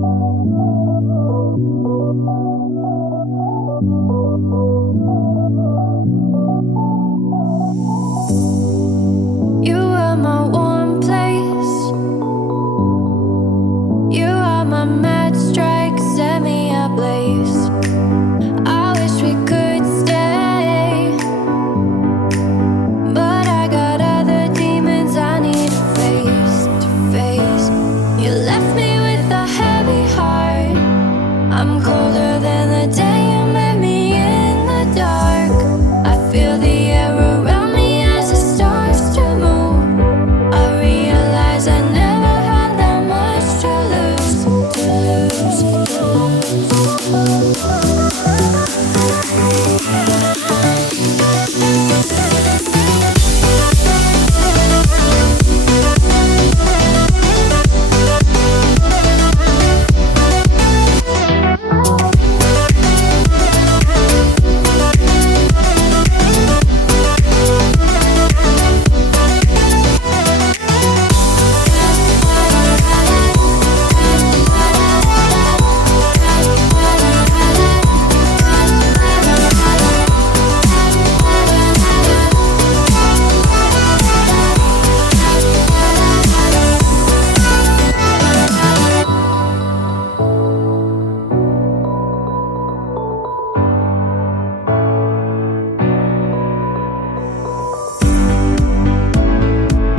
You are my warm place. You are my mad strike, set me ablaze. I wish we could stay, but I got other demons I need to face. You left me with a heavy heart. I'm colder than the day you met me in the dark. I feel the air around me as it starts to move. I realize I never had that much to lose,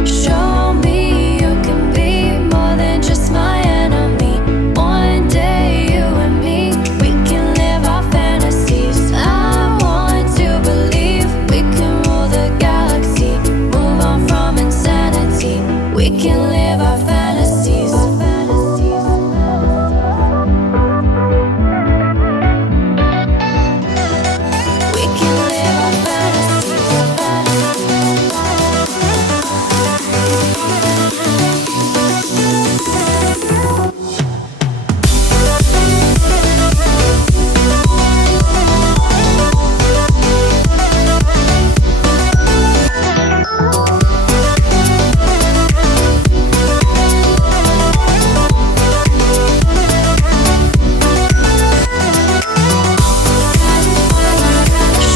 show me you can be more than just my enemy. One day you and me, we can live our fantasies. I want to believe we can rule the galaxy, move on from insanity. We can live our fantasies. We can live our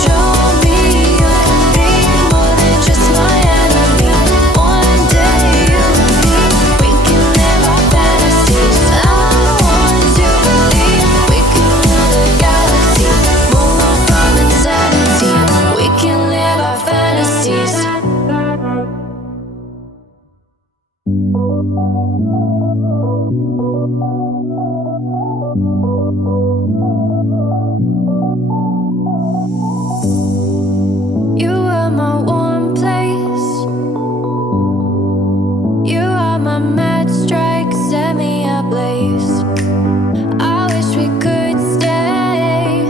Show me you can be more than just my enemy. One day you and me, we can live our fantasies. I want to believe we can rule the galaxy, move on from insanity. We can live our fantasies. You are my warm place. You are my mad strike, set me ablaze. I wish we could stay,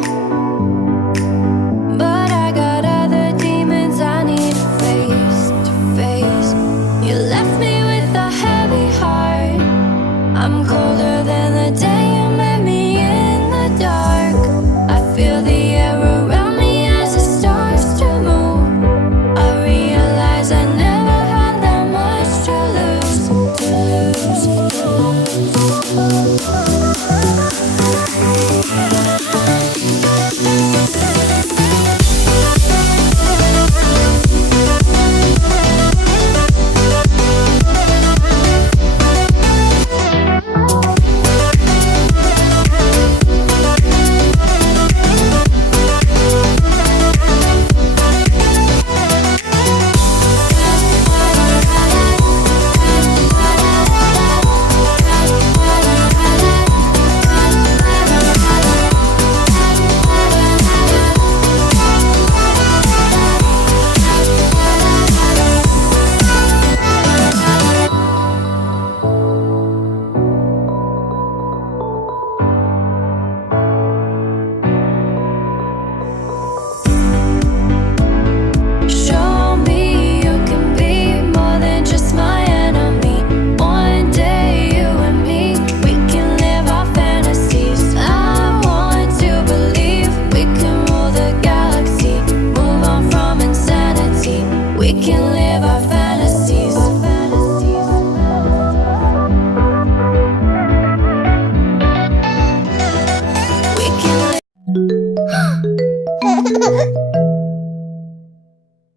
but I got other demons I need to face. You left me with a heavy heart. I'm